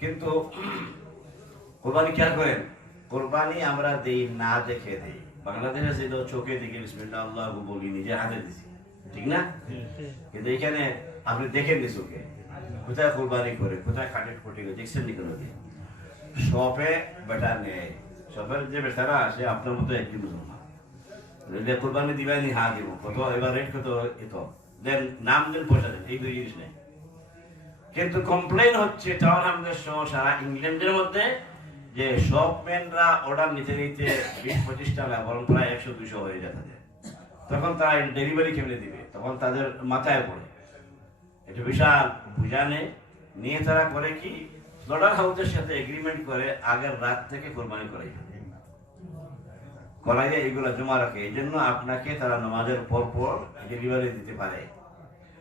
কিন্তু কোরবানি খেয়াল করেন, কোরবানি আমরা দেই, না দেখে দেই। বাংলাদেশে ছিল চোখে দেখে বিসমিল্লাহ, আল্লাহ বলি, নিজে হাতে দিছি। ঠিক না? কিন্তু এখানে আপনি দেখেন নি চোখে। কোথায় কোরবানি করে, কোথায় কাটে ফুটে গেছে দেখছেন নি কোনো দিন? শপে বেটা নেই। শপের যে বেটারা আসে, আপনার মতো একটি মুসলমান। কোরবানি দিবাই নি হ্যাঁ দিব। কত, এবার রেট কত, এত। দেন, নাম দেন পয়সা দেন, এই দুই জিনিস নেই। কিন্তু কমপ্লেন হচ্ছে টাউন হামদের সহ সারা ইংল্যান্ডের মধ্যে, যে শপম্যানরা অর্ডার নিতে নিতে বিশ পঁচিশ টাকা বরং প্রায় একশো দুশো হয়ে যায় তাদের। তখন তারা ডেলিভারি কেমনে দিবে? তখন তাদের মাথায় পড়ে। এটা বিশাল বুঝানে। নিয়ে তারা করে কি? স্লটার হাউসের সাথে এগ্রিমেন্ট করে আগের রাত থেকে কোরবানি করা যায় এগুলো জমা রাখে। এই জন্য আপনাকে তারা নামাজের পর পর ডেলিভারি দিতে পারে।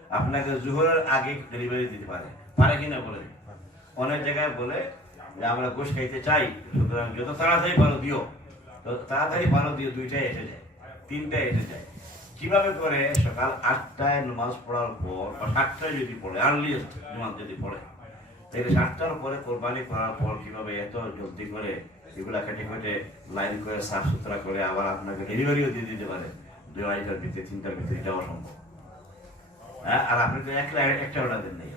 আপনাকে জোহরের আগে ডেলিভারি দিতে পারে। পারে কিনা বলে অনেক জায়গায় বলে যে আমরা গোশ খাইতে চাই, সুতরাং যত তাড়াতাড়ি পারো দিও। তত তাড়াতাড়ি পারো দিও, দুইটাই এসে যায় তিনটায় এসে যায়। কীভাবে করে? সকাল আটটায় নামাজ পড়ার পর, বা সাতটায় যদি পড়ে আর্লিয়েস্ট নামাজ যদি পড়ে, তাহলে সাতটার পরে কোরবানি করার পর কীভাবে এত জলদি করে এগুলা কেটে কেটে লাইন করে সাফ সুতরা করে আবার আপনাকে ডেলিভারিও দিয়ে দিতে পারে? দুই আড়াইটার ভিতরে, তিনটার ভিতরে যাওয়া সম্ভব। হ্যাঁ আর আপনি তো একলা, একটা অর্ডার দেন নাই।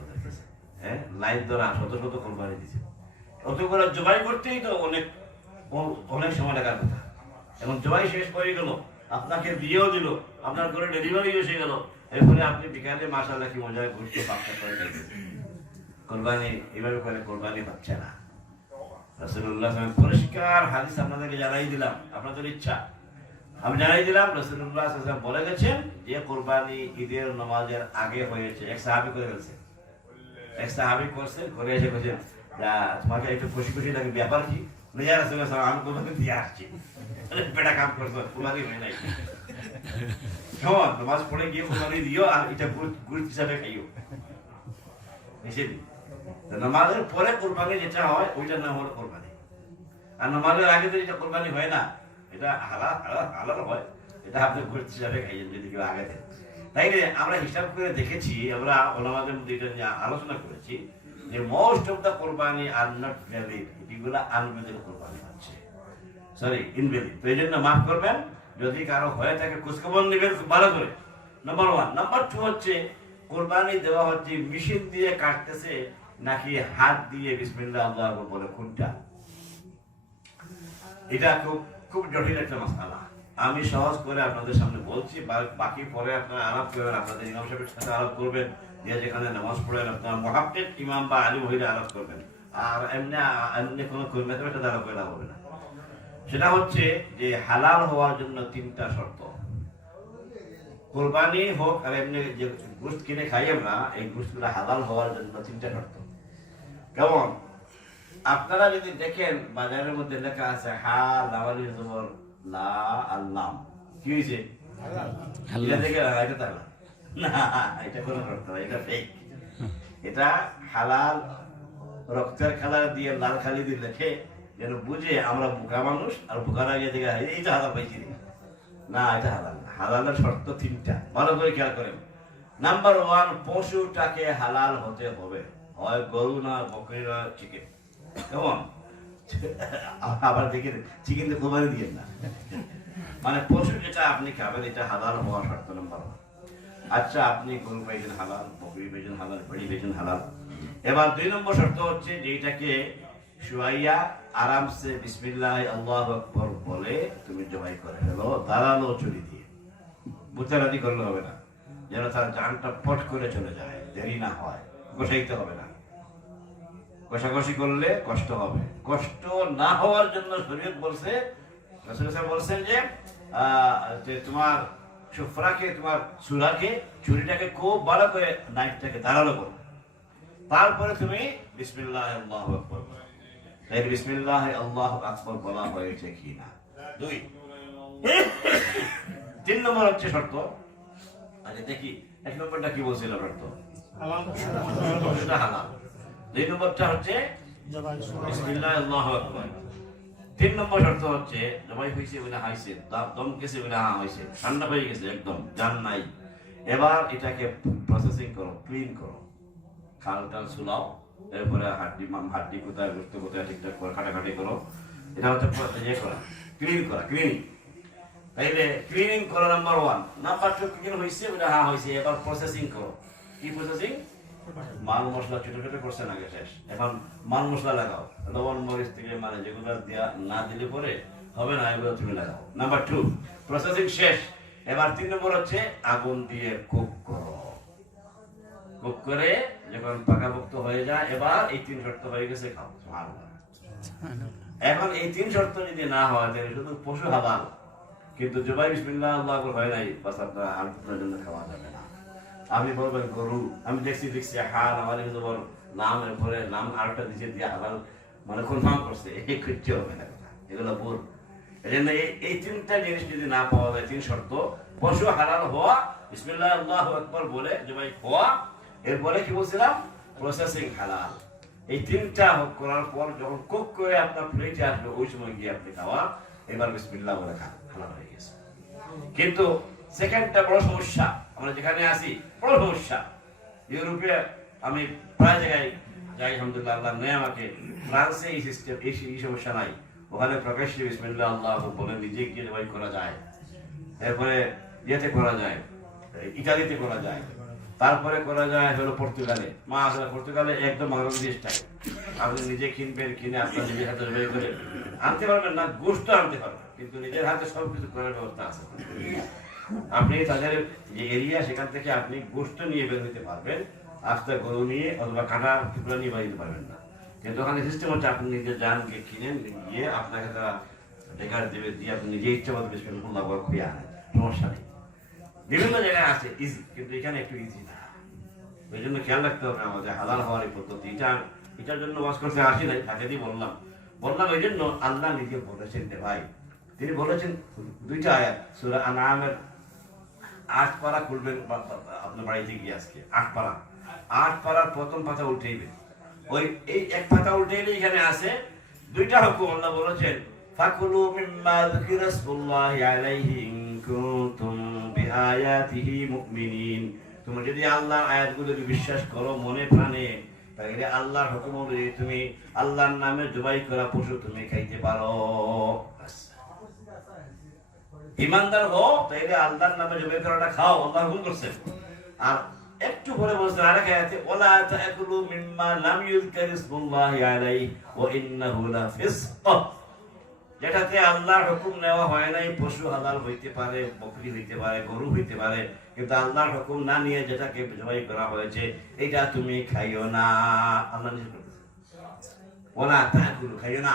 হ্যাঁ? লাইন ধরা শত শত কোরবানি অতগুলো জবাই করতেই তো অনেক অনেক সময় লাগার কথা। এখন জবাই শেষ হয়ে গেল, আপনাকে দিয়েও দিল, আপনার ঘরে ডেলিভারি এসে গেল। এরপরে আপনি বিকালে কি মজায় ঘুরতে করে কোরবানি, এভাবে করে কোরবানি হচ্ছে না। রসুল্লাহ পরিষ্কার হাদিস আপনাদেরকে জানাই দিলাম, আপনাদের ইচ্ছা। আমি জানাই দিলাম রসুল্লাহ বলে গেছেন যে কোরবানি ঈদের নামাজের আগে হয়েছে, এক সাহাবি করে গেছে এক করছে করে এসে বলছেন তোমাকে একটু খুশি খুশি লাগে ব্যাপার কি? নিজা রসুল্লাহ আমি কোরবানি দিয়ে আসছি। বেটা, কাম করছ কোরবানি হয় নাই। শোন নামাজ পড়ে গিয়ে কোরবানি দিও আর এটা গুরুত্ব হিসাবে খাইও। দিই। নামাজের পরে কোরবানি যেটা হয়, ওইটার নাম হলো কোরবানি। আর নামাজের আগে তো যেটা কোরবানি হয় না। এটা হালাল হালাল হয়। এটা আপনি ঘুরতে হিসাবে খাইয়েন যদি কেউ আগে দেন তাই আমরা হিসাব করে দেখেছি, আমরা ওলামাদের মধ্যে এটা নিয়ে আলোচনা করেছি যে মোস্ট অফ দ্য কোরবানি আর নট ভ্যালিড এগুলো আনভ্যালিড কোরবানি হচ্ছে। সরি ইনভ্যালিড তো এই জন্য মাফ করবেন, যদি কারও হয়ে থাকে খোঁজখবর নেবেন ভালো করে। নাম্বার ওয়ান নাম্বার টু হচ্ছে, কোরবানি দেওয়া হচ্ছে মেশিন দিয়ে কাটতেছে, নাকি হাত দিয়ে বিসমিল্লাহ আল্লাহ বলে কোনটা? এটা খুব খুব জটিল একটা মশালা আমি সহজ করে আপনাদের সামনে বলছি বাকি পরে আপনারা আলাপ করবেন আপনাদের ইমাম সাহেবের সাথে আলাপ করবেন, যে যেখানে নামাজ পড়েন আপনার মহাপ্পেট ইমাম বা আলী মহিলা আলাপ করবেন। আর এমনি এমনি কোনো কর্মীদের সাথে আলাপ করে হবে না। সেটা হচ্ছে যে হালাল হওয়ার জন্য তিনটা শর্ত। কোরবানি হোক আর এমনি যে গোস্ত কিনে খাই আমরা, এই গোস্তগুলো হালাল হওয়ার জন্য তিনটা শর্ত। কেমন? আপনারা যদি দেখেন বাজারের মধ্যে লেখা আছে হা লাওয়ালি জবর লা আল্লাম। কি হয়েছে? এটা দেখে এটা তাহলে না এটা কোনো শর্ত না এটা ফেক এটা হালাল রক্তের খালা দিয়ে লাল খালি দিয়ে লেখে যেন বুঝে আমরা বোকা মানুষ আর বোকারা গিয়ে দেখে এই তো হালাল পাইছি। না এটা হালাল হালালের শর্ত তিনটা। ভালো করে খেয়াল করেন। নাম্বার ওয়ান পশুটাকে হালাল হতে হবে। হয় গরু না বকরি না চিকেন কেমন আবার দেখে চিকেন কোরবানি না। মানে পশু যেটা, আপনি খাবেন, এটা হালাল হওয়া শর্ত নাম্বার আচ্ছা আপনি গরু পেয়েছেন হালাল, বকরি পেয়েছেন হালাল, ভেড়ি পেয়েছেন হালাল। এবার দুই নম্বর শর্ত হচ্ছে যে এটাকে শুয়াইয়া আরামসে বিসমিল্লাহ, আল্লাহ আকবর বলে তুমি জবাই করে ফেলো দাঁড়াল চুরি দিয়ে। বুতারাদি করলে হবে না। যেন তার জানটা পট করে চলে যায়, দেরি না হয়, গোসাইতে হবে না। কষাকষি করলে কষ্ট হবে। কষ্ট না হওয়ার জন্য শরীয়ত বলছে বলছেন যে তোমার সুফরাকে তোমার সুরাকে চুরিটাকে খুব ভালো করে নাইফটাকে ধারালো করো। তারপরে তুমি বিসমিল্লাহ আল্লাহ আকবর। তাই বিসমিল্লাহ আল্লাহ আকবর বলা হয়েছে কি না দুই। তিন নম্বর হচ্ছে শর্ত। আচ্ছা দেখি এক নম্বরটা কি বলছিল শর্ত হালাল। দুই নম্বরটা হচ্ছে তিন নম্বর শর্ত হচ্ছে জবাই হয়েছে বলে হাইছে দাম- গেছে বলে হা হয়েছে, ঠান্ডা হয়ে গেছে একদম জান নাই। এবার এটাকে প্রসেসিং করো ক্লিন করো। খাল টাল সুলাও এরপরে হাড্ডি মাম- হাড্ডি কোথায় গোস্ত কোথায় ঠিকঠাক করে কাটাকাটি করো। এটা হচ্ছে ইয়ে করা ক্লিন করা ক্লিনিং তাইলে ক্লিনিং করা number one number two clean হয়েছে ওটা হ্যাঁ হয়েছে, এবার প্রসেসিং করো। কি প্রসেসিং মাল মশলা ছোট ছোট করছে না আগে শেষ। এখন মাল মশলা লাগাও। লবণ মরিচ থেকে মানে যেগুলো দেওয়া না দিলে পরে হবে না এগুলো তুমি লাগাও। নাম্বার টু প্রসেসিং শেষ। এবার তিন নম্বর হচ্ছে আগুন দিয়ে কুক করো। কুক করে যখন পাকাপোক্ত হয়ে যায় এবার এই তিন শর্ত হয়ে গেছে খাও। এখন এই তিন শর্ত যদি না হয় তাহলে শুধু পশু হালাল কিন্তু জবাই বিসমিল্লাহ আল্লাহ হয় নাই বাস আর আপনার জন্য খাওয়া যাবে না। আপনি বলবেন গরু, আমি দেখছি দেখছি হাল আমার কিন্তু বড় নাম এরপরে নাম আরেকটা দিচ্ছে দিয়ে হালাল মানে কনফার্ম করছে, এই করতে হবে না এগুলো ভুল। এই জন্য এই তিনটা জিনিস যদি না পাওয়া যায়, তিন শর্ত, পশু হালাল হওয়া, বিসমিল্লাহ, আল্লাহ আকবার বলে জবাই হওয়া, এরপরে কি বলছিলাম? প্রসেসিং হালাল। এই তিনটা হোক করার পর যখন কুক করে আপনার প্লেটে আসবে, ওই সময় গিয়ে আপনি খাওয়া, এবার বিসমিল্লাহ বলে খান, হালাল হয়ে গেছে। কিন্তু সেকেন্ডটা বড় সমস্যা আমরা যেখানে আছি, বড় সমস্যা। ইউরোপে আমি প্রায় জায়গায় যাই, আলহামদুলিল্লাহ, আল্লাহ নেয় আমাকে। ফ্রান্সে এই সিস্টেম এই সমস্যা নাই। ওখানে প্রকাশ্যে বিসমিল্লাহ আল্লাহ বলে নিজে গিয়ে করা যায়। এরপরে ইয়েতে করা যায়, ইটালিতে করা যায়। তারপরে করা যায় হলো পর্তুগালে। মা আসলে পর্তুগালে একদম বাংলাদেশ টাইপ আপনি নিজে কিনবেন, কিনে আপনার নিজের হাতে জবাই করে আনতে পারবেন না গোষ্ঠ আনতে পারবেন। কিন্তু নিজের হাতে সব কিছু করার ব্যবস্থা আছে। আপনি তাদের যে এরিয়া সেখান থেকে আপনি গোষ্ঠ নিয়ে বের হতে পারবেন আস্তে গরু নিয়ে অথবা কাটা টুকরা নিয়ে বাড়িতে পারবেন না। কিন্তু ওখানে সিস্টেম হচ্ছে আপনি নিজে যান গিয়ে কিনেন, গিয়ে আপনাকে তারা ডেকার দেবে, দিয়ে আপনি নিজে ইচ্ছা মতো বেশ খুলনা করে খুঁয়ে আনেন। সমস্যা নেই। বিভিন্ন জায়গায় আছে ইজি কিন্তু এখানে একটু ইজি না। ওই জন্য খেয়াল রাখতে হবে আমাদের হালাল হওয়ার এই পদ্ধতি। এটা এটার জন্য বাস করতে আসি নাই তাকে দিয়ে বললাম। বললাম এই জন্য আল্লাহ নিজে বলেছেন রে ভাই, তিনি বলেছেন দুইটা আয়াত, সুরা আনামের আট পারা খুলবেন আপনার বাড়িতে গিয়ে আজকে আট পারা আট পারার প্রথম পাতা উঠেইবে ওই, এই এক পাতা উঠেইলে এখানে আছে, দুইটা হুকুম, আল্লাহ বলেছেন ফাকুলু মিম্মা যুকিরা রাসূলুল্লাহি আলাইহি ইন কুনতুম বিআয়াতিহি মুমিনিন। তুমি যদি আল্লাহর আয়াতগুলোকে বিশ্বাস করো মনে প্রাণে, তাহলে আল্লাহর হুকুম অনুযায়ী তুমি আল্লাহর নামে জবাই করা পশু তুমি খাইতে পারো। ইমানদার হো তাইলে আল্লাহর নামে জবাই করাটা খাও, আল্লাহ হুকুম করছেন আর একটু পরে বলছেন আয়াতে তাকুলু মিম্মা লাম ইসমুল্লাহি আলাইহি ওয়া ইন্নাহু যেটাতে আল্লাহর হুকুম নেওয়া হয় নাই, পশু হালাল হইতে পারে, বকরি হইতে পারে, গরু হইতে পারে, কিন্তু আল্লাহর হুকুম না নিয়ে যেটাকে জবাই করা হয়েছে এটা তুমি খাইও না। আল্লাহ করেছে ওলা তাকুলু, খাইও না।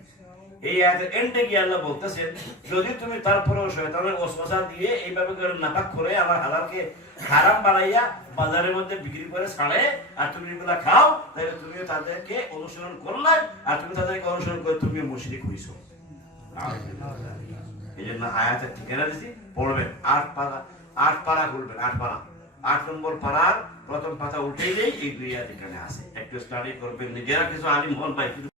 এই আয়াতের এন্ডে গিয়ে আল্লাহ বলতেছেন যদি তুমি তারপরেও শয়তানের ওসওয়াসা দিয়ে এইভাবে করে নাপাক করে আমার হালালকে হারাম বানাইয়া বাজারের মধ্যে বিক্রি করে ছাড়ে আর তুমি এগুলা খাও তাহলে তুমিও তাদেরকে অনুসরণ করলে আর তুমি তাদেরকে অনুসরণ করে তুমি মুশরিক হইছো। এই জন্য আয়াতের ঠিকানা দিছি পড়বেন আট পারা আট পারা খুলবেন আট পারা। আট নম্বর পাড়ার প্রথম পাতা উঠেইলেই এই দুই আয়াত এখানে আছে। একটু স্টাডি করবেন নিজেরা কিছু আলিম ভাই কিছু